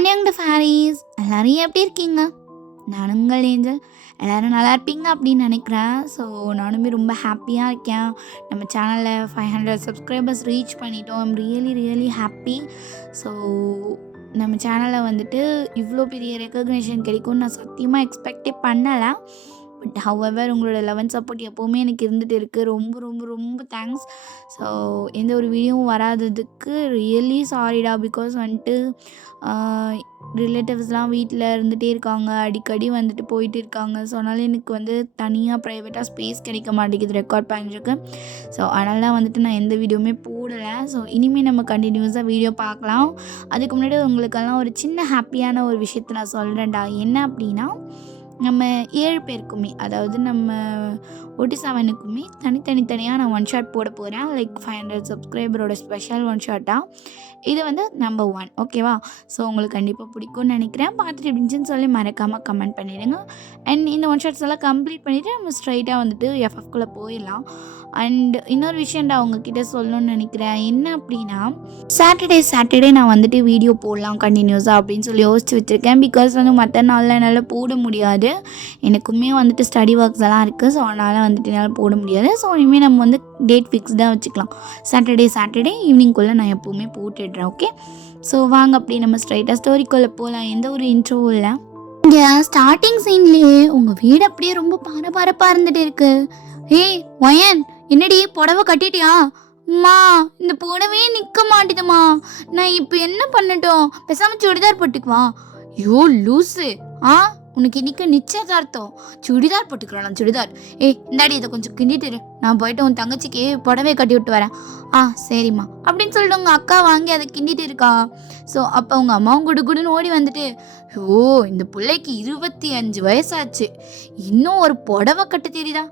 And young Faris எல்லாரும் எப்படி இருக்கீங்க? நான் உங்கள் ஏஞ்சல். எல்லோரும் நல்லா இருப்பீங்க அப்படின்னு நினைக்கிறேன். ஸோ நானுமே ரொம்ப ஹாப்பியாக இருக்கேன். நம்ம சேனலில் 500 சப்ஸ்கிரைபர்ஸ் ரீச் பண்ணிட்டோம். I'm really really happy. So நம்ம சேனலில் வந்துட்டு இவ்வளோ பெரிய ரெக்கக்னேஷன் கிடைக்கும்னு நான் சத்தியமாக எக்ஸ்பெக்டே பண்ணலை. பட் ஹவெவர் உங்களோட லவ் அண்ட் சப்போர்ட் எப்போவுமே எனக்கு இருந்துகிட்டு இருக்குது. ரொம்ப ரொம்ப ரொம்ப தேங்க்ஸ். ஸோ எந்த ஒரு வீடியோவும் வராததுக்கு ரியலி சாரிடா. பிகாஸ் வந்துட்டு ரிலேட்டிவ்ஸ்லாம் வீட்டில் இருந்துகிட்டே இருக்காங்க, அடிக்கடி வந்துட்டு போயிட்டு இருக்காங்க. ஸோ அதனால் எனக்கு வந்து தனியாக ப்ரைவேட்டாக ஸ்பேஸ் கிடைக்க மாட்டேங்குது ரெக்கார்ட் பண்ணுறதுக்கு. ஸோ அதனால தான் வந்துட்டு நான் எந்த வீடியோவுமே போடலை. ஸோ இனிமேல் நம்ம கண்டினியூஸாக வீடியோ பார்க்கலாம். அதுக்கு முன்னாடி உங்களுக்கெல்லாம் ஒரு சின்ன ஹாப்பியான ஒரு விஷயத்தை நான் சொல்கிறேன்டா. என்ன அப்படின்னா, நம்ம 7 பேருக்குமே, அதாவது நம்ம OT7க்குமே தனித்தனியாக நான் ஒன் ஷாட் போட போகிறேன். லைக் 500 சப்ஸ்கிரைபரோட ஸ்பெஷல் ஒன் ஷாட்டாக. இது வந்து நம்பர் 1, ஓகேவா? ஸோ உங்களுக்கு கண்டிப்பாக பிடிக்கும்னு நினைக்கிறேன். பார்த்துட்டு எப்படின்னு சொல்லி மறக்காமல் கமெண்ட் பண்ணிடுங்க. அண்ட் இந்த ஒன் ஷாட்ஸ் எல்லாம் கம்ப்ளீட் பண்ணிவிட்டு நம்ம ஸ்ட்ரைட்டாக வந்துட்டு FFக்குள்ளே போயிடலாம். அண்ட் இன்னொரு விஷயம்டா உங்ககிட்ட சொல்லணும்னு நினைக்கிறேன். என்ன அப்படின்னா, சாட்டர்டே நான் வந்துட்டு வீடியோ போடலாம் கண்டினியூஸாக அப்படின்னு சொல்லி யோசிச்சு வச்சுருக்கேன். பிகாஸ் வந்து மற்ற நாளில் என்னால் போட முடியாது. எனக்குமே வந்துட்டு ஸ்டடி ஒர்க்ஸ் எல்லாம் இருக்குது. ஸோ அதனால் வந்துட்டு என்னால் போட முடியாது. ஸோ இனிமேல் நம்ம வந்து டேட் ஃபிக்ஸ்டாக வச்சுக்கலாம். சாட்டர்டே ஈவினிங்குள்ளே நான் எப்போவுமே போட்டுடுறேன். ஓகே, ஸோ வாங்க அப்படி நம்ம ஸ்ட்ரைட்டாக ஸ்டோரிக்குள்ளே போகலாம். எந்த ஒரு இன்ட்ரோவும் இல்லை. இங்கே ஸ்டார்டிங் சீன்லேயே உங்கள் வீடு அப்படியே ரொம்ப பரபரப்பாக இருந்துகிட்டு இருக்கு. ஏய் ஒயன், என்னடி புடவை கட்டிட்டியா? அம்மா, இந்த புடவையே நிற்க மாட்டேதுமா. நான் இப்போ என்ன பண்ணட்டும்? பேசாமல் சுடிதார் போட்டுக்குவா. ஐயோ லூஸு. உனக்கு இன்னைக்கு நிச்சயதார்த்தம், சுடிதார் போட்டுக்கிறான். சுடிதார். இந்தாடி இதை கொஞ்சம் கிண்டிட்டு, நான் போயிட்டு உன் தங்கச்சிக்கு புடவை கட்டி விட்டு வரேன். சரிம்மா அப்படின்னு சொல்லிட்டு உங்கள் அக்கா வாங்கி அதை கிண்டிட்டு இருக்கா. ஸோ அப்போ உங்கள் அம்மாவும் குடுன்னு ஓடி வந்துட்டு, இந்த பிள்ளைக்கு 25 வயசாச்சு, இன்னும் ஒரு புடவை கட்ட தெரியுதா?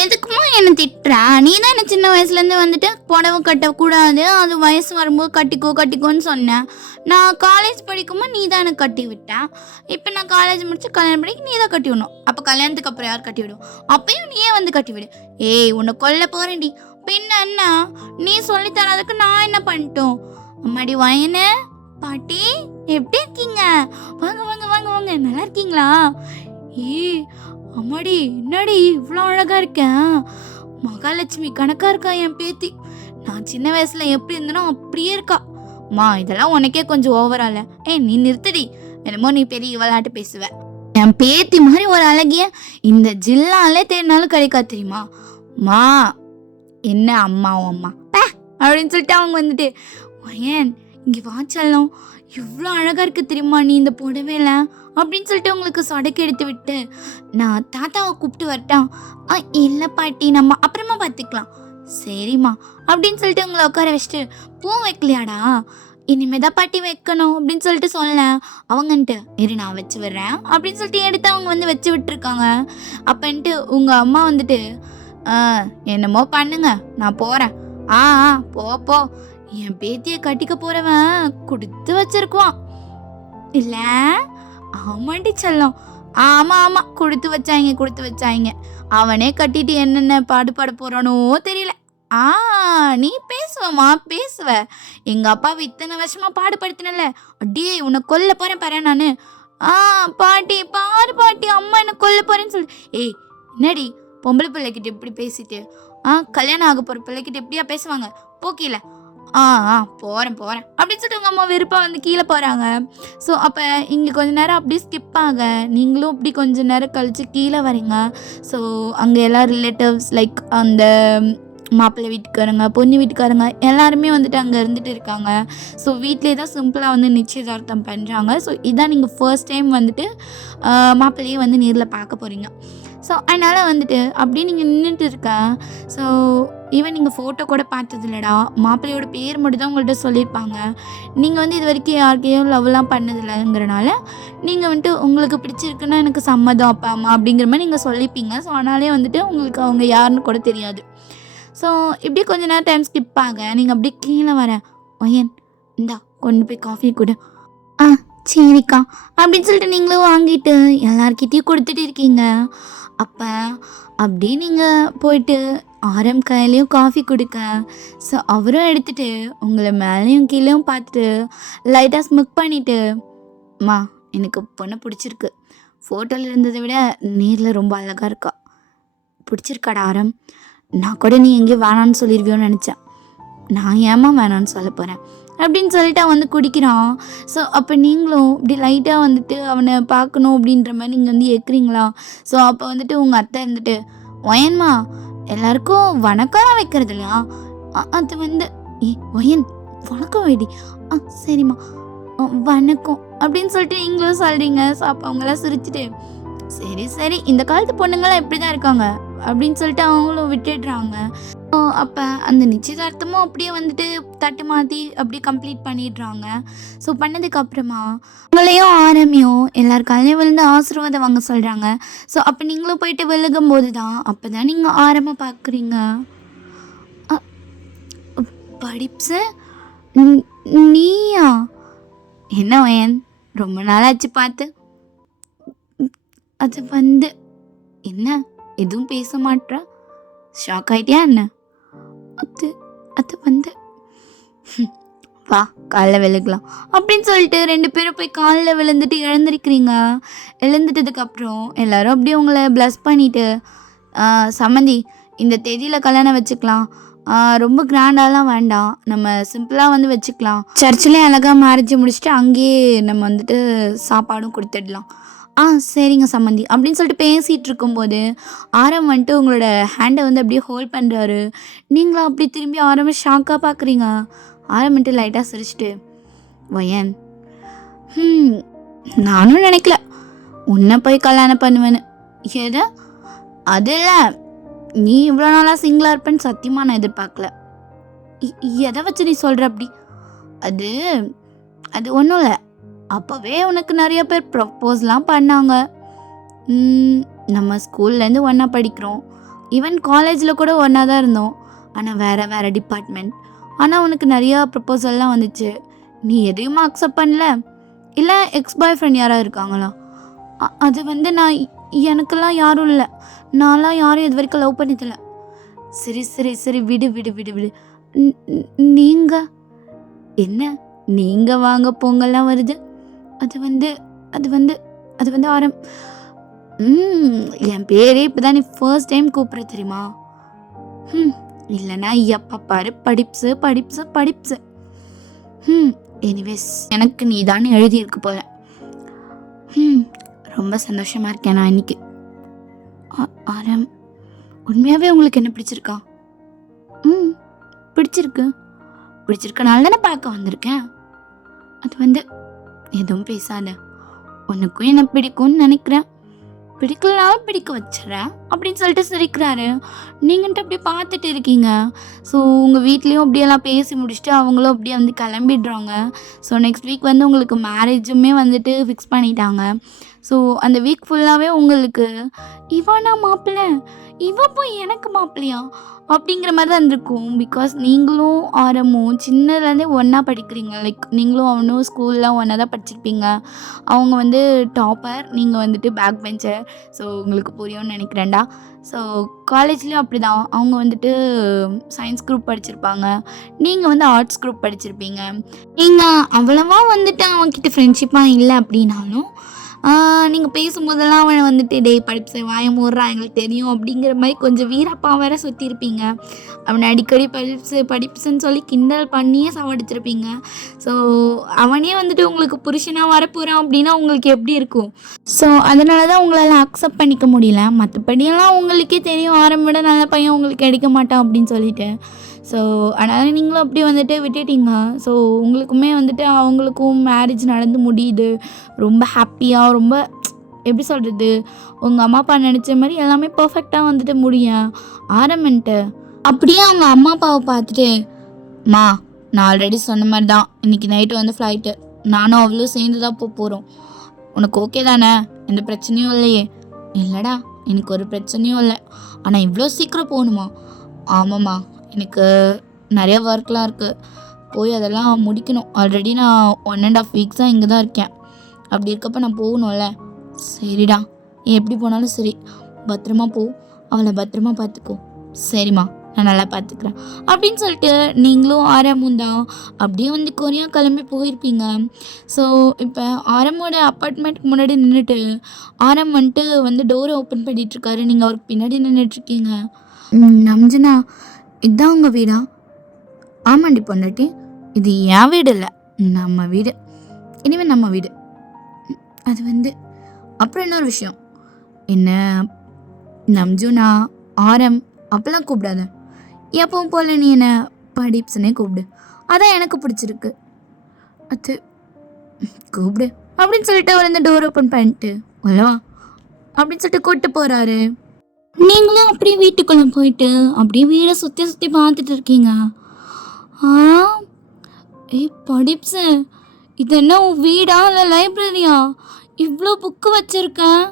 எதுக்குமா என்ன திட்டுறா? நீ தான் என்ன சின்ன வயசுலேருந்து வந்துட்டு புடவை கட்டக்கூடாது, அது வயசு வரும்போது கட்டிக்கோன்னு சொன்னேன். நான் காலேஜ் படிக்கும்போது நீ தான் எனக்கு கட்டி விட்டேன். இப்போ நான் காலேஜ் முடிச்சு கல்யாணம் படிக்க நீ தான் கட்டி விடணும். அப்போ கல்யாணத்துக்கு அப்புறம் யார் கட்டி விடும்? அப்பயும் நீயே வந்து கட்டி விடு. உன்னை கொல்ல போறேன்டி. பின்ன என்ன? நீ சொல்லி தராதுக்கு நான் என்ன பண்ணிட்டோம்? அம்மாடி வயனு பாட்டி, எப்படி இருக்கீங்க? வாங்க வாங்க வாங்க வாங்க, நல்லா இருக்கீங்களா? அம்மாடி, என்னடி இவ்வளோ அழகா இருக்கேன்? மகாலட்சுமி கணக்கா இருக்கா என் பேத்தி. நான் சின்ன வயசுல எப்படி இருந்தனோ அப்படியே இருக்கா. இதெல்லாம் உனக்கே கொஞ்சம் ஓவரால. நீ நிறுத்தடி. என்னமோ நீ பெரிய விளையாட்டு பேசுவ. என் பேத்தி மாதிரி ஒரு அழகிய இந்த ஜில்லாலே தேடினாலும் கிடைக்கா தெரியுமா? என்ன அம்மா அப்படின்னு சொல்லிட்டு அவங்க வந்துட்டு, ஏன் இங்கே வாச்சல்லாம் இவ்வளோ அழகாக இருக்குது தெரியுமா நீ இந்த புடவையில அப்படின்னு சொல்லிட்டு உங்களுக்கு சொடக்கு எடுத்து விட்டு, நான் தாத்தாவை கூப்பிட்டு வரட்டான்? இல்லை பாட்டி, நம்ம அப்புறமா பார்த்துக்கலாம். சரிம்மா அப்படின்னு சொல்லிட்டு உங்களை உட்கார வச்சுட்டு, பூ வைக்கலையாடா? இனிமேதான் பாட்டி வைக்கணும் அப்படின்னு சொல்லிட்டு சொன்னேன். அவங்கன்ட்டு இரு நான் வச்சு விடுறேன் அப்படின்னு சொல்லிட்டு எடுத்து அவங்க வந்து வச்சு விட்டுருக்காங்க. அப்பன்ட்டு உங்கள் அம்மா வந்துட்டு, என்னமோ பண்ணுங்க, நான் போகிறேன். போ, என் பேத்தியை கட்டிக்க போறவன் கொடுத்து வச்சிருக்குவான் இல்ல? ஆமாண்டி செல்லம். ஆமா கொடுத்து வச்சாங்க. அவனே கட்டிட்டு என்னென்ன பாடுபாட போறானோ தெரியல. நீ பேசுவ. எங்க அப்பாவை இத்தனை வருஷமா பாடுபடுத்தினல, அடியே உன்னை கொல்ல போறேன் பாரு நானு. பாட்டி பாரு பாட்டி, அம்மா என்ன கொல்ல போறேன்னு சொல்லு. என்னடி பொம்பளை பிள்ளைகிட்ட இப்படி பேசிட்டு? கல்யாணம் ஆக போற பிள்ளைகிட்ட எப்படியா பேசுவாங்க? போக்கீல. போகிறேன் அப்படின்னு சொல்லிட்டு உங்கள் அம்மா வெறுப்பாக வந்து கீழே போகிறாங்க. ஸோ அப்போ இங்கே கொஞ்சம் நேரம் அப்படியே ஸ்கிப் ஆக, நீங்களும் அப்படி கொஞ்சம் நேரம் கழித்து கீழே வரீங்க. ஸோ அங்கே எல்லா ரிலேட்டிவ்ஸ் லைக் அந்த மாப்பிள்ளை வீட்டுக்காரங்க, பொண்ணு வீட்டுக்காரங்க எல்லாருமே வந்துட்டு அங்கே இருந்துட்டு இருக்காங்க. ஸோ வீட்டிலே தான் சிம்பிளாக வந்து நிச்சயதார்த்தம் பண்ணுறாங்க. ஸோ இதான் நீங்கள் ஃபர்ஸ்ட் டைம் வந்துட்டு மாப்பிள்ளையே வந்து நேரில் பார்க்க போகிறீங்க. ஸோ அதனால் வந்துட்டு அப்படியே நீங்கள் நின்றுட்டு இருக்கேன். ஸோ ஈவன் நீங்கள் ஃபோட்டோ கூட பார்த்தது இல்லைடா, மாப்பிள்ளையோட பேர் மட்டும் தான் உங்கள்கிட்ட சொல்லியிருப்பாங்க. நீங்கள் வந்து இது வரைக்கும் யாருக்கையும் லவ்லாம் பண்ணதில்லைங்கிறனால நீங்கள் வந்துட்டு உங்களுக்கு பிடிச்சிருக்குன்னா எனக்கு சம்மதம் அப்பா அம்மா அப்படிங்கிற மாதிரி நீங்கள் சொல்லிப்பீங்க. ஸோ அதனாலே வந்துட்டு உங்களுக்கு அவங்க யாருன்னு கூட தெரியாது. ஸோ இப்படி கொஞ்சம் நேரம் டைம் ஸ்கிப் ஆக நீங்கள் அப்படியே கீழே வரேன். ஒயன் இந்தா கொண்டு போய் காஃபி கொடு. சரிக்கா அப்படின்னு சொல்லிட்டு நீங்களும் வாங்கிட்டு எல்லார்கிட்டையும் கொடுத்துட்டு இருக்கீங்க. அப்போ அப்படியே நீங்கள் போயிட்டு ஆரம் கையிலையும் காஃபி கொடுக்க, ஸோ அவரும் எடுத்துகிட்டு உங்களை மேலேயும் கீழேயும் பார்த்துட்டு லைட்டாக ஸ்மிக் பண்ணிவிட்டு, மா எனக்கு பொண்ணை பிடிச்சிருக்கு. ஃபோட்டோவில் இருந்ததை விட நேரில் ரொம்ப அழகாக இருக்கா. பிடிச்சிருக்காடா ஆரம். நான் கூட நீ எங்கேயும் வேணான்னு சொல்லிடுவியோன்னு நினச்சேன். நான் ஏமா வேணான்னு சொல்ல போகிறேன் அப்படின்னு சொல்லிட்டு அவன் வந்து குடிக்கிறான். ஸோ அப்போ நீங்களும் இப்படி லைட்டாக வந்துட்டு அவனை பார்க்கணும் அப்படின்ற மாதிரி நீங்கள் வந்து ஏற்கிறீங்களா? ஸோ அப்போ வந்துட்டு உங்கள் அத்தை இருந்துட்டு ஒயன்மா எல்லாருக்கும் வணக்கம் வைக்கிறது இல்லையா? அது வந்து ஒயன் வணக்கம் வைடி. சரிம்மா வணக்கம் அப்படின்னு சொல்லிட்டு நீங்களும் சொல்கிறீங்க. ஸோ அப்போ அவங்களாம் சிரிச்சுட்டு சரி சரி இந்த காலத்து பொண்ணுங்களாம் எப்படி தான் இருக்காங்க அப்படின்னு சொல்லிட்டு அவங்களும் விட்டுடுறாங்க. அப்போ அந்த நிச்சயதார்த்தமும் அப்படியே வந்துட்டு தட்டு மாற்றி அப்படியே கம்ப்ளீட் பண்ணிடுறாங்க. ஸோ பண்ணதுக்கப்புறமா உங்களையும் ஆரம்பியும் எல்லார் காலையும் விழுந்து ஆசீர்வாதம் வாங்க சொல்கிறாங்க. ஸோ அப்போ நீங்களும் போயிட்டு விழுகும் போது தான் அப்போ தான் நீங்கள் ஆரம்ப பார்க்குறீங்க. படிப்ஸு நீயா? என்ன வயன் ரொம்ப நாளாச்சு பார்த்து. அது வந்து என்ன எதுவும் பேச மாட்டா? ஷாக் ஆகிட்டியா என்ன? அது அது வந்து வா காலில் விழுகலாம் அப்படின்னு சொல்லிட்டு 2 பேரும் போய் காலில் விழுந்துட்டு எழுந்திருக்கிறீங்க. எழுந்துட்டதுக்கப்புறம் எல்லோரும் அப்படியே உங்களை ப்ளஸ் பண்ணிவிட்டு சம்மந்தி இந்த தேதியில் கல்யாணம் வச்சுக்கலாம், ரொம்ப கிராண்டாலாம் வேண்டாம், நம்ம சிம்பிளாக வந்து வச்சுக்கலாம், சர்ச்சிலே அழகாக மேரேஜ் முடிச்சுட்டு அங்கேயே நம்ம வந்துட்டு சாப்பாடும் கொடுத்துடலாம். சரிங்க சம்மந்தி அப்படின்னு சொல்லிட்டு பேசிகிட்டு இருக்கும்போது ஆரம் வந்துட்டு உங்களோட ஹேண்டை வந்து அப்படியே ஹோல்ட் பண்ணுறாரு. நீங்களும் அப்படி திரும்பி ஆரம்ப ஷாக்காக பார்க்குறீங்க. ஆரம் வந்துட்டு லைட்டாக சிரிச்சிட்டு வயன் நானும் நினைக்கல உன்னை போய் கல்யாணம் பண்ணுவேன்னு. எதை? அது இல்லை, நீ இவ்வளோ நாளாக சிங்கிளாக இருப்பேன்னு சத்தியமாக நான் எதிர்பார்க்கல. எதை வச்சு நீ சொல்கிற அப்படி? அது அது ஒன்றும் இல்லை, அப்போவே உனக்கு நிறைய பேர் ப்ரப்போஸ்லாம் பண்ணாங்க. நம்ம ஸ்கூல்லேருந்து ஒன்றா படிக்கிறோம், ஈவன் காலேஜில் கூட ஒன்றா தான் இருந்தோம், ஆனால் வேறு டிபார்ட்மெண்ட். ஆனால் உனக்கு நிறையா ப்ரப்போசல்லாம் வந்துச்சு, நீ எதையுமா அக்செப்ட் பண்ணல? இல்லை எக்ஸ் பாய் ஃப்ரெண்ட் யாராவது இருக்காங்களா? அது வந்து நான் எனக்கெல்லாம் யாரும் இல்லை, நான்லாம் யாரும் இது வரைக்கும் லவ் பண்ணிதில்லை. சரி சரி சரி விடு விடு விடு விடு. நீங்கள் என்ன நீங்கள் வாங்க போங்கெல்லாம் வருது? அது வந்து அது வந்து அது வந்து ஆரம் என் பேரே இப்போ தான் நீ ஃபர்ஸ்ட் டைம் கூப்பிட்ற தெரியுமா? இல்லைனா எப்போ பாரு படிப்ஸு படிப்ஸு படிப்ஸு. எனிவேஸ் எனக்கு நீ தானே எழுதியிருக்கு போல. ரொம்ப சந்தோஷமாக இருக்கேன் நான் இன்னைக்கு. ஆரம் உண்மையாகவே உங்களுக்கு என்ன பிடிச்சிருக்கா? பிடிச்சிருக்கனால தானே பார்க்க வந்திருக்கேன். அது வந்து எதுவும் பேசாத, உனக்கும் என்ன பிடிக்கும்னு நினைக்கிறேன், பிடிக்கலாலும் பிடிக்க வச்சுறேன் அப்படின்னு சொல்லிட்டு சிரிக்கிறாரு. நீங்கள்ட்ட அப்படியே பார்த்துட்டு இருக்கீங்க. ஸோ உங்கள் வீட்லேயும் அப்படியெல்லாம் பேசி முடிச்சுட்டு அவங்களும் அப்படியே வந்து கிளம்பிடுறாங்க. ஸோ நெக்ஸ்ட் வீக் வந்து உங்களுக்கு மேரேஜுமே வந்துட்டு ஃபிக்ஸ் பண்ணிட்டாங்க. ஸோ அந்த வீக் ஃபுல்லாகவே உங்களுக்கு இவனா மாப்பிள்ளை, இவ போய் எனக்கு மாப்பிள்ளையா அப்படிங்கிற மாதிரி தான் இருந்திருக்கும். பிகாஸ் நீங்களும் ஆரமும் சின்னதுலேருந்தே ஒன்றா படிக்கிறீங்க. லைக் நீங்களும் அவனும் ஸ்கூல்லாம் ஒன்றா தான் படிச்சிருப்பீங்க. அவங்க வந்து டாப்பர், நீங்கள் வந்துட்டு பேக் பெஞ்சர். ஸோ உங்களுக்கு புரியும்னு நினைக்கிறேன்டா. ஸோ காலேஜ்லேயும் அப்படி தான், அவங்க வந்துட்டு சயின்ஸ் குரூப் படிச்சிருப்பாங்க, நீங்கள் வந்து ஆர்ட்ஸ் குரூப் படிச்சிருப்பீங்க. நீங்கள் அவ்வளவா வந்துட்டு அவன்கிட்ட ஃப்ரெண்ட்ஷிப்பாக இல்லை அப்படின்னாலும் நீங்கள் பேசும்போதெல்லாம் அவனை வந்துட்டு டேய் படிப்பு வாய மூடுறா எங்களுக்கு தெரியும் அப்படிங்கிற மாதிரி கொஞ்சம் வீரப்பா வேற சுற்றிருப்பீங்க. அவனை அடிக்கடி படிப்புன்னு சொல்லி கிண்டல் பண்ணியே சாவடிச்சிருப்பீங்க. ஸோ அவனே வந்துட்டு உங்களுக்கு புருஷனாக வரப்போகிறான் அப்படின்னா உங்களுக்கு எப்படி இருக்கும்? ஸோ அதனால தான் உங்களால் அக்செப்ட் பண்ணிக்க முடியல. மற்றபடியெல்லாம் உங்களுக்கே தெரியும் ஆரம்பிட நல்ல பையன் உங்களுக்கு கிடைக்க மாட்டான் அப்படின்னு சொல்லிட்டு. ஸோ அதனால் நீங்களும் அப்படி வந்துட்டு விட்டுட்டீங்க. ஸோ உங்களுக்குமே வந்துட்டு அவங்களுக்கும் மேரேஜ் நடந்து முடியுது. ரொம்ப ஹாப்பியாக, ரொம்ப எப்படி சொல்கிறது, உங்கள் அம்மா அப்பா நினச்ச மாதிரி எல்லாமே பர்ஃபெக்டாக வந்துட்டு முடியும் ஆரம்பின்ட்டு. அப்படியே அவங்க அம்மா அப்பாவை பார்த்துட்டு மா நான் ஆல்ரெடி சொன்ன மாதிரி தான் இன்றைக்கி நைட்டு வந்து ஃப்ளைட்டு, நானும் அவ்வளோ சேர்ந்து தான் போகிறோம், உனக்கு ஓகே தானே? எந்த பிரச்சனையும் இல்லையே? இல்லைடா எனக்கு ஒரு பிரச்சனையும் இல்லை, ஆனால் இவ்வளோ சீக்கிரம் போகணுமா? ஆமாம்மா எனக்கு நிறைய ஒர்க்லாம் இருக்குது, போய் அதெல்லாம் முடிக்கணும். ஆல்ரெடி நான் 1.5 வீக்ஸ் தான் இங்கே தான் இருக்கேன். அப்படி இருக்கப்போ நான் போகணும்ல. சரிடா, நீ எப்படி போனாலும் சரி, பத்திரமா போ, அவளை பத்திரமா பார்த்துக்கோ. சரிம்மா நான் நல்லா பார்த்துக்கிறேன் அப்படின்னு சொல்லிட்டு நீங்களும் ஆரமும் தான் அப்படியே வந்து கொரியா கிளம்பி போயிருப்பீங்க. ஸோ இப்போ ஆரமோட அப்பார்ட்மெண்ட்டுக்கு முன்னாடி நின்றுட்டு ஆரம் வந்துட்டு வந்து டோரை ஓப்பன் பண்ணிகிட்ருக்காரு. நீங்கள் அவருக்கு பின்னாடி நின்றுட்டுருக்கீங்க. நம்ஜனா, இதுதான் உங்கள் வீடா? ஆமாண்டி பொண்டாட்டி, இது என் வீடு இல்லை, நம்ம வீடு. இனிமேல் நம்ம வீடு. அது வந்து அப்புறம் இன்னொரு விஷயம், என்ன நம்ஜுனா ஆரம் அப்பெல்லாம் கூப்பிடாத. எப்பவும் போல் நீ என்ன படிப்ஸ்னே கூப்பிடு, அதான் எனக்கு பிடிச்சிருக்கு. அது கூப்பிடு அப்படின்னு சொல்லிட்டு அவர் இந்த டோர் ஓப்பன் பண்ணிட்டு உள்ளவா அப்படின்னு சொல்லிட்டு கூப்பிட்டு போகிறாரு. நீங்களும் அப்படியே வீட்டுக்குள்ளே போயிட்டு அப்படியே வீடை சுற்றி சுற்றி பார்த்துட்டு இருக்கீங்க. ஆ படிப்ஸு, இது என்ன உன் வீடா இல்லை லைப்ரரியா? இவ்வளோ புக்கு வச்சுருக்கேன்.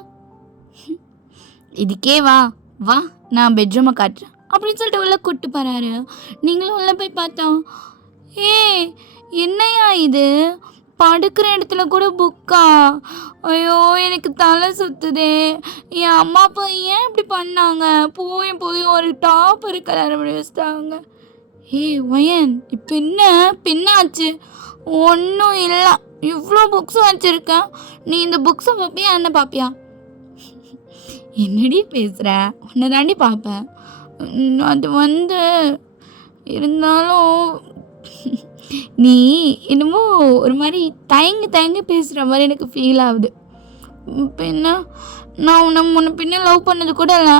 இதுக்கே வா வா, நான் பெட்ரூமை காட்டுறேன் அப்படின்னு சொல்லிட்டு உள்ளே கூப்பிட்டு போகிறாரு. நீங்களும் உள்ளே போய் பார்த்தா, ஏ என்னையா இது, படுக்கிற இடத்துல கூட புக்கா? ஐயோ எனக்கு தலை சுத்துதே. என் அம்மா அப்பா ஏன் இப்படி பண்ணாங்க? போய் போய் ஒரு டாப்பர் கலர் அப்படி வச்சுட்டாங்க. ஏய் ஒயன், இப்போ என்ன பின்னாச்சு? ஒன்றும் இல்லை, இவ்வளோ புக்ஸும் வச்சுருக்கேன். நீ இந்த புக்ஸை பார்ப்பியா என்ன பார்ப்பியா? என்னடி பேசுகிற? உன்னை தாண்டி பார்ப்பேன். அது வந்து இருந்தாலும் நீ என்னமோ ஒரு மாதிரி தயங்கி தயங்கி பேசுகிற மாதிரி எனக்கு ஃபீல் ஆகுது. பின்ன நான் உன்னை முன்ன பின்ன லவ் பண்ணது கூட இல்லை.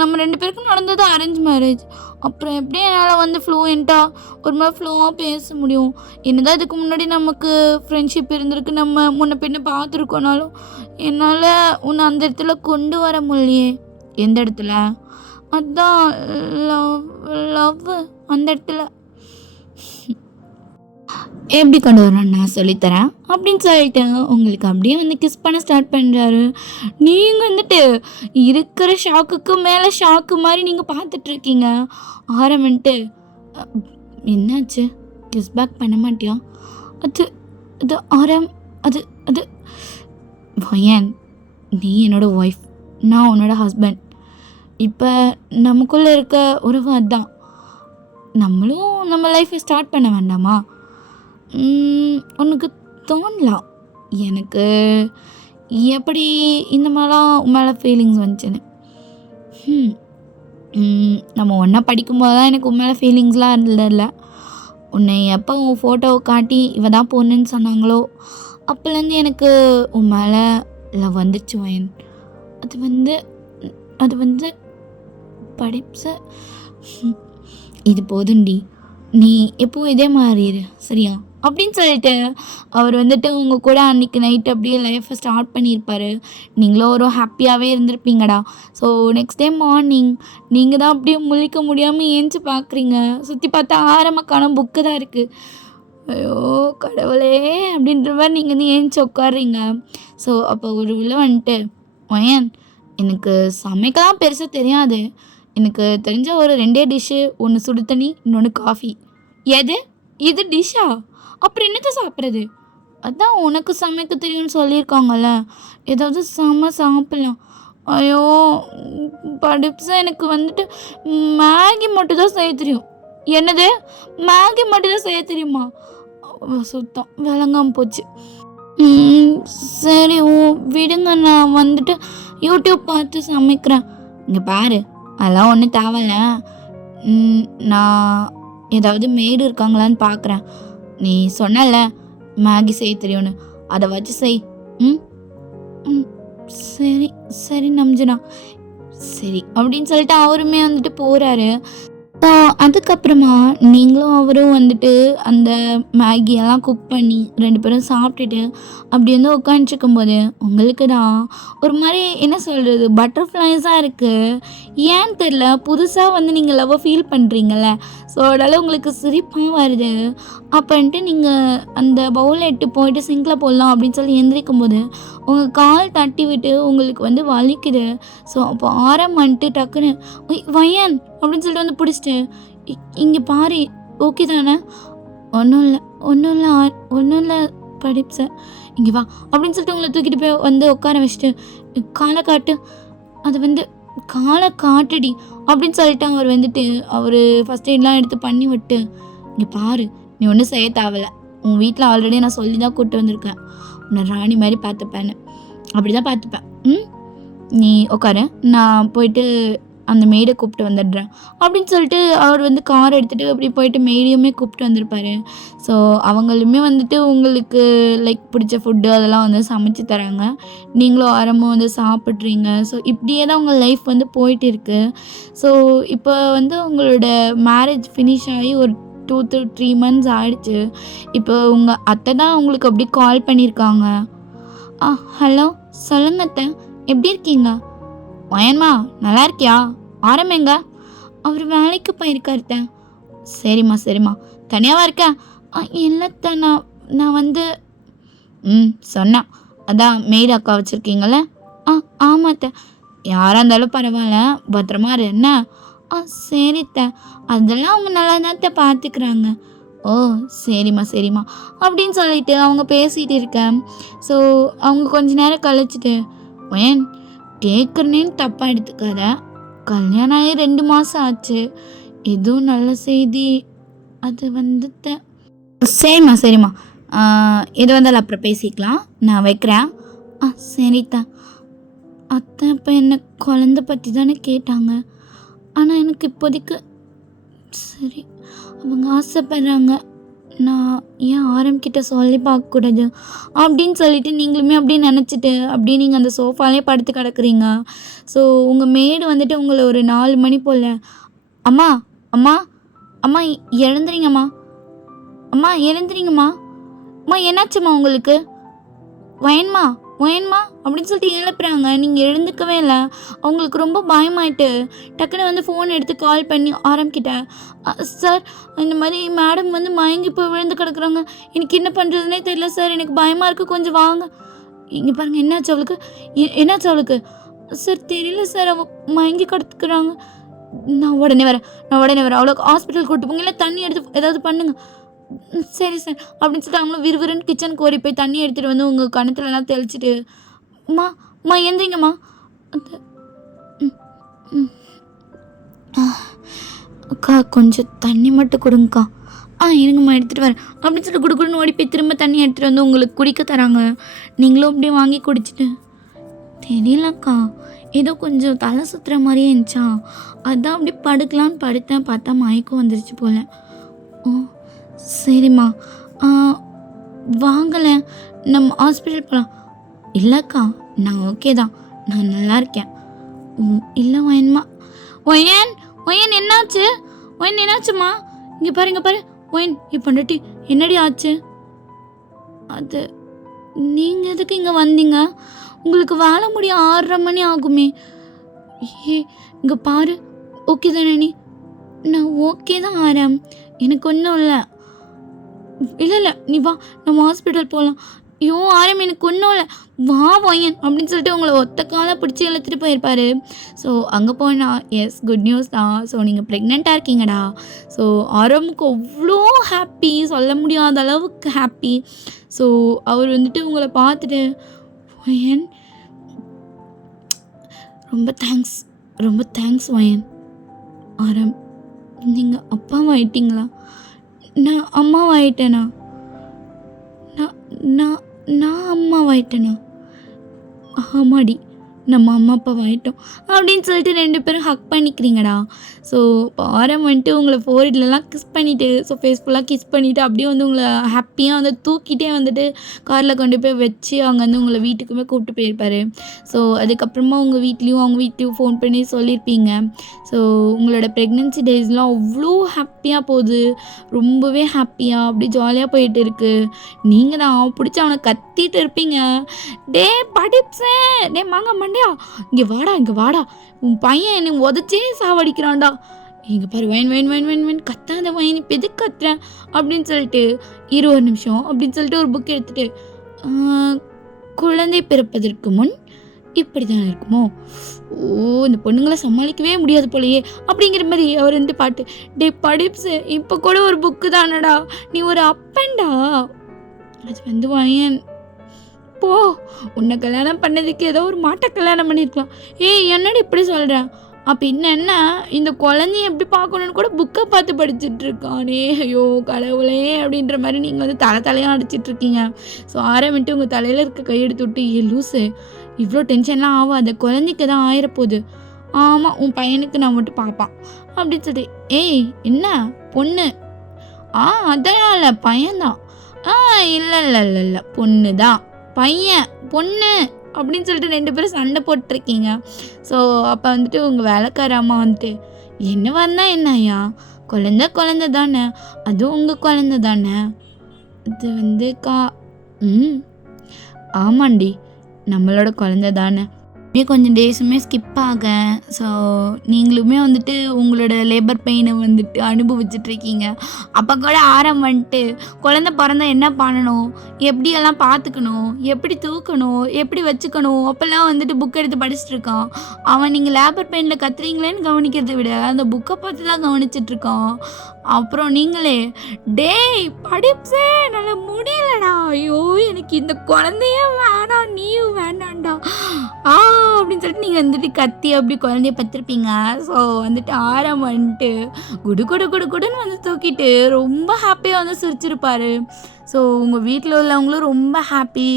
நம்ம 2 பேருக்கும் நடந்தது அரேஞ்ச் மேரேஜ். அப்புறம் எப்படி என்னால் வந்து ஃப்ளூயண்ட்டாக ஒரு மாதிரி ஃப்ளோவாக பேச முடியும்? என்னதான் இதுக்கு முன்னாடி நமக்கு ஃப்ரெண்ட்ஷிப் இருந்திருக்கு, நம்ம முன்ன பின்ன பார்த்துருக்கோனாலும் என்னால் உன்னை அந்த இடத்துல கொண்டு வர முடியலையே. எந்த இடத்துல? அதுதான் லவ் லவ் அந்த இடத்துல எப்படி கொண்டு வரணும்னு நான் சொல்லித்தரேன் அப்படின்னு சொல்லிட்டு உங்களுக்கு அப்படியே வந்து கிஸ் பண்ண ஸ்டார்ட் பண்ணுறாரு. நீங்கள் வந்துட்டு இருக்கிற ஷாக்குக்கு மேலே ஷாக்கு மாதிரி நீங்கள் பார்த்துட்ருக்கீங்க. ஆரம்பிட்டு என்னாச்சு, கிஸ் பேக் பண்ண மாட்டியா? அது அது ஆரம், அது அது வயன், நீ என்னோட ஒய்ஃப், நான் உன்னோட ஹஸ்பண்ட். இப்போ நமக்குள்ளே இருக்க உறவு அதுதான். நம்மளும் நம்ம லைஃப்பை ஸ்டார்ட் பண்ண வேண்டாமா? உனக்கு தோணலாம் எனக்கு எப்படி இந்த மாதிரிலாம் மேலே ஃபீலிங்ஸ் வந்துச்சுன்னு. நம்ம ஒன்றா படிக்கும்போது தான் எனக்கு மேலே ஃபீலிங்ஸ்லாம் இல்லை. உன்னை எப்போ உன் ஃபோட்டோவை காட்டி இவ தான் பொண்ணுன்னு சொன்னாங்களோ அப்போலேருந்து எனக்கு உன் மேலே லவ் வந்துடுச்சு வயன். அது வந்து படிப்ஸு, இது போதுண்டி, நீ எப்போவும் இதே மாதிரி இரு சரியா அப்படின்னு சொல்லிட்டு அவர் வந்துட்டு உங்கள் கூட அன்றைக்கி நைட்டு அப்படியே லைஃப்பை ஸ்டார்ட் பண்ணியிருப்பார். நீங்களும் ஒரு ஹாப்பியாகவே இருந்திருப்பீங்கடா. ஸோ நெக்ஸ்ட் டே மார்னிங் நீங்கள் தான் அப்படியே முழிக்க முடியாமல் ஏஞ்சி பார்க்குறீங்க. சுற்றி பார்த்தா ஆரம்பக்கான புக்கு தான் இருக்குது. ஐயோ கடவுளே அப்படின்ற மாதிரி நீங்கள் வந்து ஏஞ்சி உட்காடுறீங்க. ஸோ அப்போ ஒரு உள்ள வந்துட்டு, ஒயன் எனக்கு சமைக்கலாம் பெருசாக தெரியாது, எனக்கு தெரிஞ்ச ஒரு 2 டிஷ்ஷு, ஒன்று சுடு தண்ணி, இன்னொன்று காஃபி. எது இது டிஷ்ஷா? அப்புறம் என்னத்தை சாப்பிட்றது? அதான் உனக்கு சமைக்க தெரியும்னு சொல்லியிருக்காங்கல்ல, ஏதாவது சாப்பிட்லாம். ஐயோ படிப்ஸாக எனக்கு வந்துட்டு மேகி மட்டும் தான் செய்ய தெரியும். என்னது மேகி மட்டும் தான் செய்ய தெரியுமா? சுத்தம் விளங்காமல் போச்சு. சரி விடுங்க, நான் வந்துட்டு யூடியூப் பார்த்து சமைக்கிறேன். இங்கே பாரு, அதெல்லாம் ஒன்றும் தேவையில்ல. நான் ஏதாவது மெய்டு இருக்காங்களான்னு பார்க்குறேன். நீ சொன்னல மேகி செய்ய தெரியும்னு, அதை வச்சு செய். சரி சரி நம்ஜனா, சரி அப்படின்னு சொல்லிட்டு அவருமே வந்துட்டு போகிறாரு. ஸோ அதுக்கப்புறமா நீங்களும் அவரும் வந்துட்டு அந்த மேகியெல்லாம் குக் பண்ணி 2 பேரும் சாப்பிட்டுட்டு அப்படி வந்து உட்காந்துருக்கும்போது உங்களுக்கு தான் ஒரு மாதிரி என்ன சொல்கிறது, பட்டர்ஃப்ளைஸாக இருக்குது. ஏன்னு தெரில, புதுசாக வந்து நீங்கள் லவ்வை ஃபீல் பண்ணுறீங்கள, ஸோ அதனால் உங்களுக்கு சிரிப்பாக வருது. அப்போன்ட்டு நீங்கள் அந்த பவுலை எட்டு போயிட்டு சிங்கில் போடலாம் அப்படின்னு சொல்லி எந்திரிக்கும் போது உங்கள் கால் தட்டி விட்டு உங்களுக்கு வந்து வலிக்குது. ஸோ அப்போ ஆரம் வந்துட்டு டக்குன்னு வயன் அப்படின்னு சொல்லிட்டு வந்து பிடிச்சிட்டு, இங்கே பாரு ஓகே தானே? ஒன்றும் இல்லை படிப்ஸ, இங்கே வா அப்படின்னு சொல்லிட்டு உங்களை தூக்கிட்டு போய் வந்து உட்கார வச்சுட்டு காலை காட்டு. அது வந்து காலை காட்டுடி அப்படின்னு சொல்லிட்டு அவர் வந்துட்டு அவர் ஃபஸ்ட் எய்ட்லாம் எடுத்து பண்ணி விட்டு, இங்கே பாரு, நீ ஒன்றும் செய்ய தேவையில்ல, உன் வீட்டில் ஆல்ரெடி நான் சொல்லி தான் கூப்பிட்டு வந்திருக்கேன், உன்னை ராணி மாதிரி பார்த்துப்பேன்னு. அப்படி தான் பார்த்துப்பேன். நீ உட்காரு, நான் போயிட்டு அந்த மெய்டை கூப்பிட்டு வந்துடுறேன் அப்படின்னு சொல்லிட்டு அவர் வந்து கார் எடுத்துகிட்டு அப்படி போயிட்டு மெய்டையுமே கூப்பிட்டு வந்திருப்பாரு. ஸோ அவங்களுமே வந்துட்டு உங்களுக்கு லைக் பிடிச்ச ஃபுட்டு அதெல்லாம் வந்து சமைச்சு தராங்க, நீங்களும் ஆரம்பம் வந்து சாப்பிட்றீங்க. ஸோ இப்படியே தான் உங்கள் லைஃப் வந்து போயிட்டு இருக்கு. ஸோ இப்போ வந்து உங்களோட மேரேஜ் ஃபினிஷ் ஆகி ஒரு 2 to 3 months ஆயிடுச்சு. இப்போ உங்கள் அத்தை தான் உங்களுக்கு அப்படி கால் பண்ணியிருக்காங்க. ஹலோ, சொல்லுங்க அத்தை, எப்படி இருக்கீங்க? வயன்மா, நல்லா இருக்கியா? ஆரம்பிங்க. அவர் வேலைக்கு போயிருக்காருத்த. சரிம்மா, தனியாவா இருக்க? இல்லைத்த, நான் வந்து சொன்னேன், அதான் மெய்டு அக்கா வச்சுருக்கீங்களே. ஆமாத்த. யாராக இருந்தாலும் பரவாயில்ல, பத்திரமா இரு என்ன? சரித்த, அதெல்லாம் அவங்க நல்லா தான் பார்த்துக்கிறாங்க. ஓ, சரிம்மா அப்படின்னு சொல்லிட்டு அவங்க பேசிகிட்டு இருக்கேன். ஸோ அவங்க கொஞ்ச நேரம் கழிச்சிட்டு, வயன், கேட்குறேன்னு தப்பாக எடுத்துக்காத, கல்யாணம் ஆகி 2 மாதம் ஆச்சு, எதுவும் நல்ல செய்தி அது வந்துட்ட. சரிம்மா, இது வந்தாலும் அப்புறம் பேசிக்கலாம், நான் வைக்கிறேன். சரித்தா. அத்தை இப்போ என்ன குழந்த பற்றி தானே கேட்டாங்க, ஆனால் எனக்கு இப்போதைக்கு சரி, அவங்க ஆசைப்படுறாங்க, நான் ஏன் ஆரம்பிக்கிட்ட சொல்லி பார்க்கக்கூடாது அப்படின்னு சொல்லிட்டு நீங்களுமே அப்படியே நினச்சிட்டு அப்படியே நீங்கள் அந்த சோஃபாலே படுத்து கிடக்குறீங்க. ஸோ உங்கள் மேடு வந்துட்டு உங்களை ஒரு 4 மணி போல், அம்மா அம்மா அம்மா எழுந்துறீங்கம்மா, அம்மா எழுந்துறீங்கம்மா, அம்மா என்னாச்சும்மா உங்களுக்கு? வயன்மா அப்படின்னு சொல்லிட்டு எழுப்புறாங்க. நீங்கள் எழுந்துக்கவே இல்லை. அவங்களுக்கு ரொம்ப பயமாயிட்டு டக்குன்னு வந்து ஃபோன் எடுத்து கால் பண்ணி ஆரம்பிக்கிட்டேன். சார், இந்த மாதிரி மேடம் வந்து மயங்கி போய் விழுந்து கிடக்குறாங்க, எனக்கு என்ன பண்ணுறதுனே தெரியல சார், எனக்கு பயமாக இருக்குது, கொஞ்சம் வாங்க. இங்கே பாருங்கள், என்னாச்சு அவளுக்கு? சார் தெரியல சார், அவள் மயங்கி கிடக்குறாங்க. நான் உடனே வரேன், அவளுக்கு ஹாஸ்பிட்டல் கூப்பிட்டு போங்க, இல்லை தண்ணி எடுத்து ஏதாவது பண்ணுங்க. சரி சார் அப்படின்னு சொல்லிட்டு அவங்களும் விறுவிறுன்னு கிச்சனுக்கு ஓடி போய் தண்ணி எடுத்துகிட்டு வந்து உங்கள் கணத்துலலாம் தெளிச்சிட்டு, அம்மா எந்திரிங்கம்மா, அக்கா கொஞ்சம் தண்ணி மட்டும் கொடுங்கக்கா. இருங்கம்மா எடுத்துகிட்டு வரேன் அப்படின்னு சொல்லிட்டு குடுக்குடுன்னு ஓடி போய் திரும்ப தண்ணி எடுத்துகிட்டு வந்து உங்களுக்கு குடிக்க தராங்க. நீங்களும் அப்படியே வாங்கி குடிச்சிட்டு, தெரியலக்கா, ஏதோ கொஞ்சம் தலை சுற்றுற மாதிரியே இருந்துச்சா, அதான் அப்படியே படுக்கலான்னு படுத்தேன், பார்த்தா மயக்கம் வந்துருச்சு போல். ஓ சரிம்மா, வாங்கலை, நம்ம ஹாஸ்பிட்டல் போகலாம். இல்லைக்கா, நான் ஓகே தான், நான் நல்லா இருக்கேன். இல்லை ஒயன் என்னாச்சும்மா? இங்கே பாரு ஒயன், இப்போ பண்ணிட்டு என்னடி ஆச்சு? அது நீங்கள் எதுக்கு இங்கே வந்தீங்க? உங்களுக்கு வேலை முடிய 6:30 மணி ஆகுமே. இங்கே பாரு, ஓகே தானே நீ? நான் ஓகே தான் ஆரேன், எனக்கு ஒன்றும் இல்லை, நீ வா, நம்ம ஹாஸ்பிட்டல் போகலாம். ஐயோ ஆரம், எனக்கு ஒன்றும் இல்லை, வா வயன் அப்படின்னு சொல்லிட்டு உங்களை ஒத்த காலை பிடிச்சி இழுத்துட்டு போயிருப்பாரு. ஸோ அங்கே போனால் எஸ், குட் நியூஸ் தான். ஸோ நீங்கள் ப்ரெக்னெண்ட்டாக இருக்கீங்கடா. ஸோ ஆரம்புக்கு அவ்வளோ ஹாப்பி, சொல்ல முடியாத அளவுக்கு ஹாப்பி. ஸோ அவர் வந்துட்டு உங்களை பார்த்துட்டு, வயன் ரொம்ப தேங்க்ஸ் வயன். ஆரம், நீங்கள் அப்பாவாயிட்டீங்களா? நான் அம்மாவாயிட்டேனா? நான் அம்மாவாயிட்டேனா? ஆமாடி, நம்ம அம்மா அப்பாவாயிட்டோம் அப்படின்னு சொல்லிட்டு 2 பேரும் ஹக் பண்ணிக்கிறீங்கடா. ஸோ ஆரம் வந்துட்டு உங்களை ஃபோர்ஹெட்லலாம் கிஸ் பண்ணிவிட்டு, ஸோ ஃபேஸ் ஃபுல்லாக கிஸ் பண்ணிவிட்டு அப்படியே வந்து உங்களை ஹாப்பியாக வந்து தூக்கிட்டே வந்துட்டு காரில் கொண்டு போய் வச்சு அவங்க வந்து உங்களை வீட்டுக்குமே கூப்பிட்டு போயிருப்பார். ஸோ அதுக்கப்புறமா உங்கள் வீட்லேயும் ஃபோன் பண்ணி சொல்லியிருப்பீங்க. ஸோ உங்களோட ப்ரெக்னென்சி டேஸ்லாம் அவ்வளோ ஹாப்பியாக போகுது, ரொம்பவே ஹாப்பியாக அப்படி ஜாலியாக போயிட்டு இருக்குது. நீங்கள் தான் பிடிச்சி அவனை கத்திட்டு இருப்பீங்க, டே படிப்ஸே, டே மாங்க மண்டியா, இங்கே வாடா, உன் பையன் என்னை உதச்சே சாவடிக்கிறான்டா, இங்கே பாரு வைன் கத்தாத வைன், இப்போ எதுக்கு கத்துறேன் அப்படின்னு சொல்லிட்டு 20 நிமிஷம் அப்படின்னு சொல்லிட்டு ஒரு புக் எடுத்துகிட்டு, குழந்தை பிறப்பதற்கு முன் இப்படி தான் இருக்குமோ, இந்த பொண்ணுங்களை சமாளிக்கவே முடியாது போலையே அப்படிங்கிற மாதிரி அவர் வந்து பாட்டு, டே படிப்ஸு, இப்போ கூட ஒரு புக்கு தானடா, நீ ஒரு அப்பன்டா, அது வந்து வயன் போ உன்னை கல்யாணம் பண்ணதுக்கு ஏதோ ஒரு மாட்டை கல்யாணம் பண்ணியிருக்கலாம். ஏய் என்னடி இப்படி சொல்கிறேன்? அப்போ என்ன இந்த குழந்தைய எப்படி பார்க்கணுன்னு கூட புக்கை பார்த்து படிச்சுட்டு இருக்கானே. ஐயோ கடவுளே அப்படின்ற மாதிரி நீங்கள் வந்து தலையாக அடிச்சிட்ருக்கீங்க. ஸோ ஆரம்பிட்டு உங்கள் தலையில் இருக்க கையெடுத்து விட்டு, ஏ லூஸு இவ்வளோ டென்ஷன்லாம் ஆகாத, குழந்தைக்கு தான் ஆயிரப்போகுது. ஆமாம் உன் பையனுக்கு நான் மட்டும் பார்ப்பான் அப்படின்னு சொல்லிட்டு. ஏய் என்ன பொண்ணு? அதெல்லாம் இல்லை பையன்தான். இல்லை இல்லை இல்லை இல்லை பொண்ணு தான், பையன் பொண்ணு அப்படின்னு சொல்லிட்டு 2 பேரும் சண்டை போட்டிருக்கீங்க. ஸோ அப்போ வந்துட்டு உங்கள் வேலைக்கார அம்மா வந்துட்டு, என்ன வந்தால் என்னய்யா, குழந்தை தானே, அதுவும் உங்கள் குழந்தை தானே, அது வந்து ஆமாண்டி நம்மளோட குழந்தை தானே. அப்படியே கொஞ்சம் டேஸுமே ஸ்கிப் ஆக. ஸோ நீங்களுமே வந்துட்டு உங்களோட லேபர் பெயினை வந்துட்டு அனுபவிச்சிட்ருக்கீங்க. அப்போ கூட வந்துட்டு குழந்த பிறந்தா என்ன பண்ணணும், எப்படியெல்லாம் பார்த்துக்கணும், எப்படி தூக்கணும், எப்படி வச்சுக்கணும், அப்போல்லாம் வந்துட்டு புக் எடுத்து படிச்சுட்டு இருக்கான். அவன் நீங்கள் லேபர் பெயினில் கத்துறீங்களேன்னு கவனிக்கிறதை விட அந்த புக்கை பார்த்து தான் கவனிச்சிட்ருக்கான். அப்புறம் நீங்களே டேய் படிப்பே என்னால் முடியலடா, ஐயோ எனக்கு இந்த குழந்தையே வேணாம், நீயும் வேணாண்டா அப்படின்னு சொல்லிட்டு நீங்கள் வந்துட்டு கத்தி அப்படி குழந்தைய பத்திருப்பீங்க. ஸோ வந்துட்டு வந்துட்டு குடுன்னு வந்து தூக்கிட்டு ரொம்ப ஹாப்பியாக வந்து சிரிச்சிருப்பாரு. ஸோ உங்கள் வீட்டில் உள்ளவங்களும் ரொம்ப ஹாப்பி,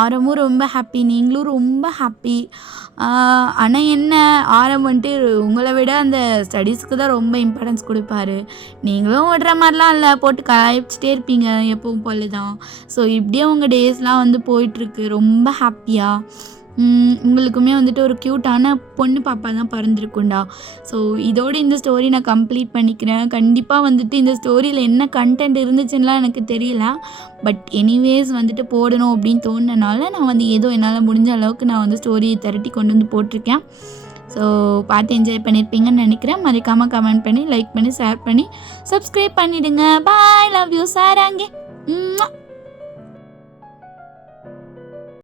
ஆரமும் ரொம்ப ஹாப்பி, நீங்களும் ரொம்ப ஹாப்பி. ஆனால் என்ன வந்துட்டு உங்களை விட அந்த ஸ்டடீஸ்க்கு தான் ரொம்ப இம்பார்ட்டன்ஸ் கொடுப்பாரு. நீங்களும் விடுற மாதிரிலாம் இல்லை, போட்டு கலாய்ச்சிட்டே இருப்பீங்க எப்பவும் போல தான். ஸோ இப்படியே உங்கள் டேஸ்லாம் வந்து போயிட்டுருக்கு ரொம்ப ஹாப்பியாக. உங்களுக்குமே வந்துட்டு ஒரு க்யூட்டான பொண்ணு பாப்பா தான் பிறந்திருக்குண்டா. ஸோ இதோடு இந்த ஸ்டோரி நான் கம்ப்ளீட் பண்ணிக்கிறேன். கண்டிப்பாக வந்துட்டு இந்த ஸ்டோரியில் என்ன கண்டென்ட் இருந்துச்சுன்னெலாம் எனக்கு தெரியல. பட் எனிவேஸ் வந்துட்டு போடணும் அப்படின்னு தோணுனால நான் வந்து ஏதோ என்னால் முடிஞ்ச அளவுக்கு நான் வந்து ஸ்டோரியை திரட்டி கொண்டு வந்து போட்டிருக்கேன். ஸோ பார்த்து என்ஜாய் பண்ணியிருப்பீங்கன்னு நினைக்கிறேன். மறக்காமல் கமெண்ட் பண்ணி, லைக் பண்ணி, ஷேர் பண்ணி, சப்ஸ்கிரைப் பண்ணிவிடுங்க. பாய், லவ் யூ சார். அங்கே